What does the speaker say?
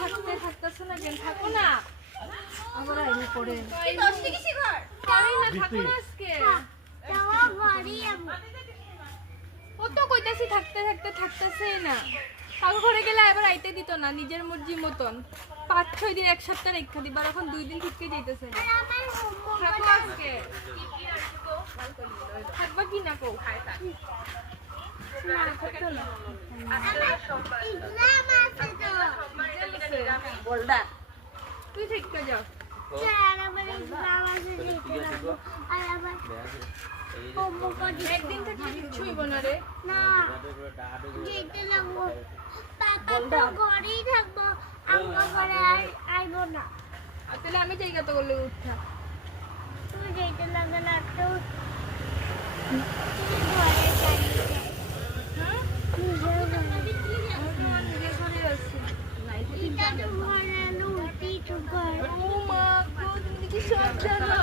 থাকতে থাকতেছ না কেন? থাকো না। আবার আইনি পড়ে। এই 10 টাকা কি ঘর? আমি না থাকো না আজকে। যাওয়া বাড়ি আমি। ও তো কইতাছি থাকতে থাকতে থাকতেছে না। কাল ঘরে গেলে এবার আইতে দিত না নিজের মর্জি মতন। 5-6 দিন এক সপ্তাহ রেখা দিবার এখন 2 দিন থেকে যাইতেছে না। থাকো আজকে। থাকবা কি না কও? না থাকতো না। ইসলাম আছে তো। বলডা তুই ঠিক করে যাও। স্যার আমার ইসলাম আছে যেতে লাগবো। আর আমার হোমওয়ার্ক করতে একদিন থেকে কিছুই বনা রে। না যেতে লাগবো। পাপা তো ঘরেই থাকবো। আমরা ঘরে আইবো না। আর তাহলে আমি জায়গা তো বললে উঠা। তুমি যেতে লাগে না তো তুমি ঘরে চালিয়ে যাও। হ্যাঁ? নিজের ঘরে। আমি তোমার নিজের ঘরে আছি। এটা তো ঘরে উল্টি তো ঘর। ও মা গো তুমি কি সব জানো?